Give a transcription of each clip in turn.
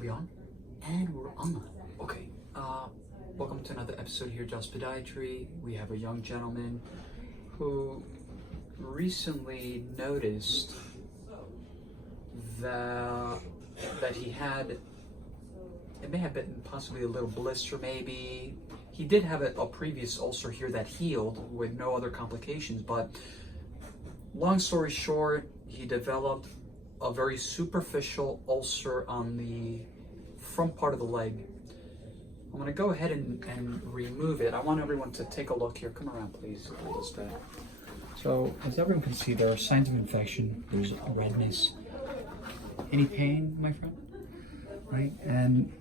Are we on? And we're on. Okay. Welcome to another episode here, Doctors of Podiatry. We have a young gentleman who recently noticed that he had, it may have been possibly a little blister maybe. He did have a previous ulcer here that healed with no other complications, but long story short, he developed a very superficial ulcer on the front part of the leg. I'm gonna go ahead and remove it. I want everyone to take a look here. Come around, please. Just that. So, as everyone can see, there are signs of infection. There's redness. Any pain, my friend? Right? And,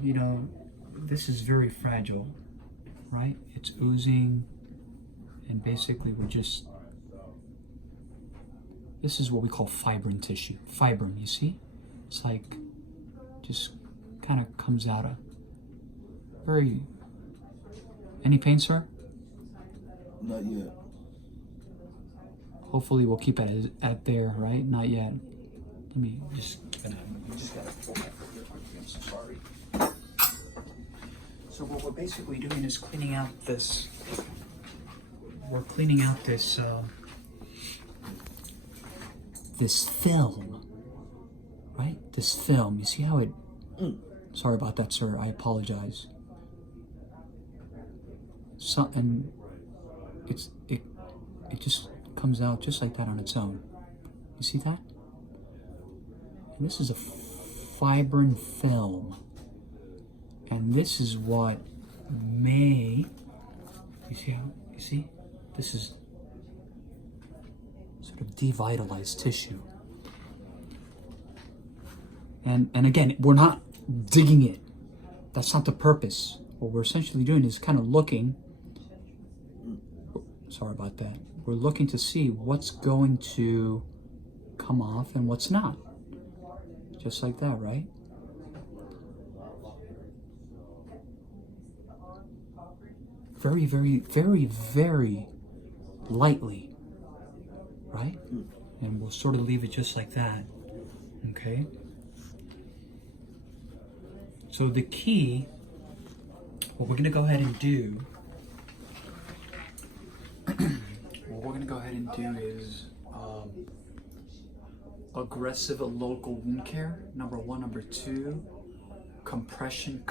you know, this is very fragile, right? It's oozing, and basically we're just, this is what we call fibrin tissue. Fibrin, you see? It's like, just kind of comes out of very, any pain, sir? Not yet. Hopefully we'll keep it at there, right? Not yet. Let me just gotta pull that from your arm. I'm so sorry. So what we're basically doing is cleaning out this. We're cleaning out this this film, right? This film. You see how it? Sorry about that, sir. I apologize. So, and it just comes out just like that on its own. You see that? And this is a fibrin film. And this is what may, you see? This is sort of devitalized tissue. And again, we're not digging it. That's not the purpose. What we're essentially doing is kind of looking, sorry about that. We're looking to see what's going to come off and what's not. Just like that, right? Very, very, very, very lightly, right? And we'll sort of leave it just like that, okay? So the key, what we're gonna go ahead and do, is aggressive local wound care, number one. Number two, compression.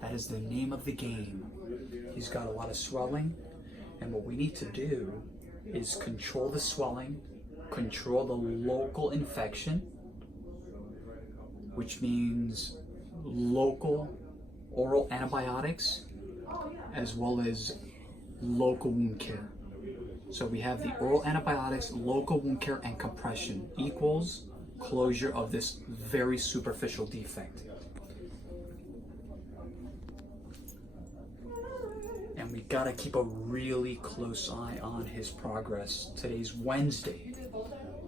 That is the name of the game. He's got a lot of swelling, and what we need to do is control the swelling, control the local infection, which means local oral antibiotics, as well as local wound care. So we have the oral antibiotics, local wound care, and compression equals closure of this very superficial defect. And we gotta keep a really close eye on his progress. Today's Wednesday.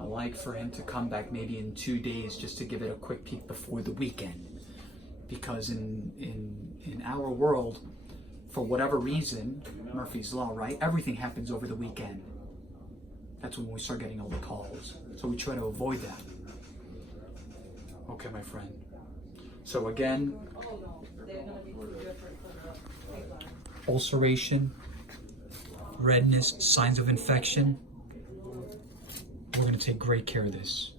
I like for him to come back maybe in 2 days just to give it a quick peek before the weekend. Because in our world, for whatever reason, Murphy's Law, right? Everything happens over the weekend. That's when we start getting all the calls. So we try to avoid that. Okay, my friend. So again, ulceration, redness, signs of infection. We're gonna take great care of this.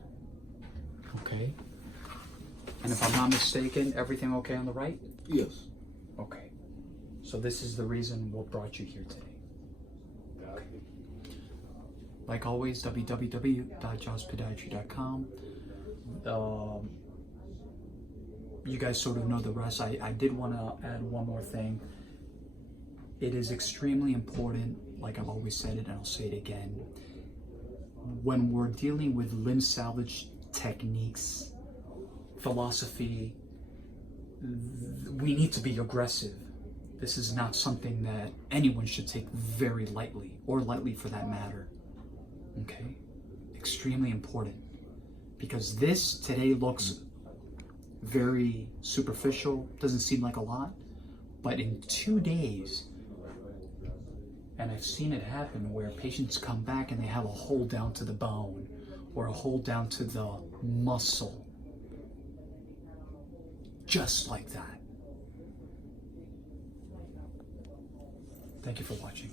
Okay? And if I'm not mistaken, everything okay on the right? Yes. Okay. So this is the reason what brought you here today. Okay. Like always, www.jobspodiatry.com. You guys sort of know the rest. I did want to add one more thing. It is extremely important, like I've always said it and I'll say it again, when we're dealing with limb salvage techniques, philosophy, we need to be aggressive. This is not something that anyone should take very lightly, or lightly for that matter. Okay? Extremely important. Because this today looks very superficial, doesn't seem like a lot, but in 2 days, and I've seen it happen where patients come back and they have a hole down to the bone or a hole down to the muscle. just like that. Thank you for watching.